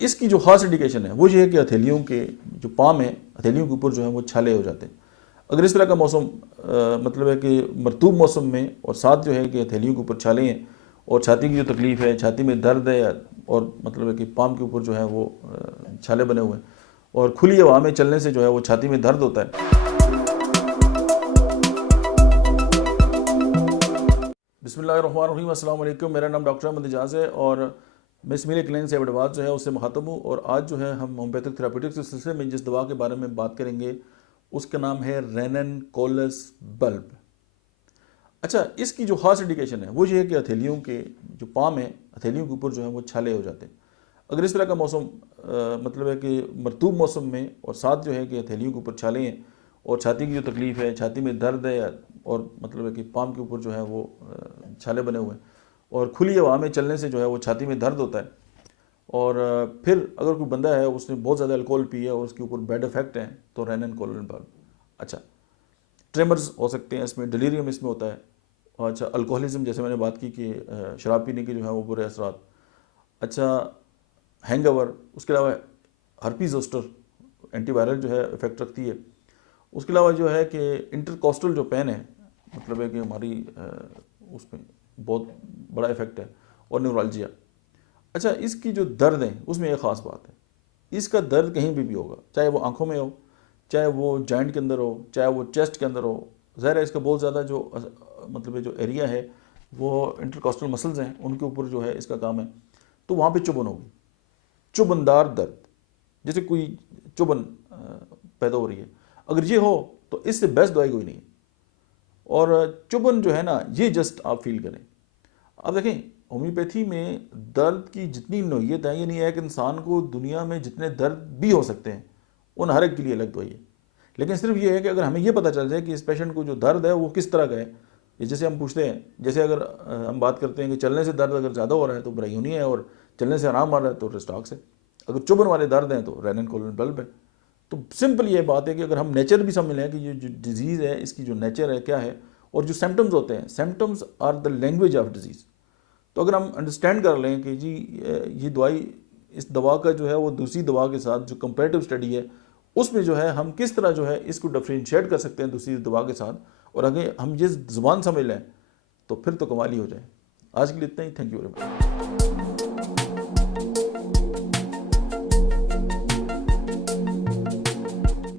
इसकी जो खास इंडिकेशन है वो ये है कि हथेलियों के जो पाम है, हथेलियों के ऊपर जो है वो छाले हो जाते हैं। अगर इस तरह का मौसम मतलब है कि मरतूब मौसम में और साथ जो है कि हथेलियों के ऊपर छाले हैं और छाती की जो तकलीफ़ है, छाती में दर्द है और मतलब है कि पाम के ऊपर जो है वो छाले बने हुए हैं और खुली हवा में चलने से जो है वो छाती में दर्द होता है। बिस्मिल्लाहिर्रहमानिर्रहीम, अस्सलाम वालेकुम। मेरा नाम डॉक्टर अहमद एजाज है और मैं सिमिलिया क्लिनिक से अहमद एजाज जो है उससे मुखातब हूँ। और आज जो है हम होम्योपैथिक थेरापेटिक्स के सिलसिले में जिस दवा के बारे में बात करेंगे उसका नाम है रेननकुलस बल्ब। अच्छा, इसकी जो खास इंडिकेशन है वो ये है कि हथेलियों के जो पाम है, हथेलियों के ऊपर जो है वो छाले हो जाते हैं। अगर इस तरह का मौसम मतलब है कि मरतूब मौसम में और साथ जो है कि हथेलियों के ऊपर छाले हैं और छाती की जो तकलीफ़ है, छाती में दर्द है और मतलब है कि पाम के ऊपर जो है वो छाले बने हुए हैं और खुली हवा में चलने से जो है वो छाती में दर्द होता है। और फिर अगर कोई बंदा है उसने बहुत ज़्यादा अल्कोहल पिया और उसके ऊपर बैड इफेक्ट हैं तो रेननकुलस बल्ब। अच्छा, ट्रेमर्स हो सकते हैं इसमें, डिलीरियम इसमें होता है। अच्छा, अल्कोहलिज्म जैसे मैंने बात की कि शराब पीने के जो है वो बुरे असरात। अच्छा, हैंगओवर, उसके अलावा हर्पीज जोस्टर एंटीवायरल जो है इफेक्ट रखती है। उसके अलावा जो है कि इंटरकोस्टल जो पेन है मतलब है कि हमारी उसमें बहुत बड़ा इफेक्ट है और न्यूरल्जिया। अच्छा, इसकी जो दर्द है उसमें एक ख़ास बात है, इसका दर्द कहीं भी होगा, चाहे वो आंखों में हो, चाहे वो जॉइंट के अंदर हो, चाहे वो चेस्ट के अंदर हो। ज़ाहिर है इसका बहुत ज़्यादा जो मतलब जो एरिया है वो इंटरकोस्टल मसल्स हैं, उनके ऊपर जो है इसका काम है। तो वहाँ पे चुभन होगी, चुभनदार दर्द, जैसे कोई चुभन पैदा हो रही है। अगर ये हो तो इससे बेस्ट दवाई कोई नहीं है। और चुभन जो है ना, ये जस्ट आप फील करें। अब देखें, होम्योपैथी में दर्द की जितनी नोयत है, ये नहीं है कि इंसान को दुनिया में जितने दर्द भी हो सकते हैं उन हर एक के लिए अलग दवाई है। लेकिन सिर्फ ये है कि अगर हमें ये पता चल जाए कि इस पेशेंट को जो दर्द है वो किस तरह का है। जैसे हम पूछते हैं, जैसे अगर हम बात करते हैं कि चलने से दर्द अगर ज़्यादा हो रहा है तो ब्रायोनी है और चलने से आराम आ रहा है तो रेस्टॉक्स है। अगर चुभन वाले दर्द हैं तो रेननकुलस बल्ब है। तो सिंपल ये बात है कि अगर हम नेचर भी समझ लें कि ये जो डिजीज़ है इसकी जो नेचर है क्या है और जो सिम्टम्स होते हैं, symptoms are the language of disease. तो अगर हम अंडरस्टैंड कर लें कि जी ये दवाई, इस दवा का जो है वो दूसरी दवा के साथ जो कंपैरेटिव स्टडी है उसमें जो है हम किस तरह जो है इसको डिफरेंशिएट कर सकते हैं दूसरी दवा के साथ, और अगर हम ये ज़ुबान समझ लें तो फिर तो कमाल ही हो जाए। आज के लिए इतना ही। Thank you very much.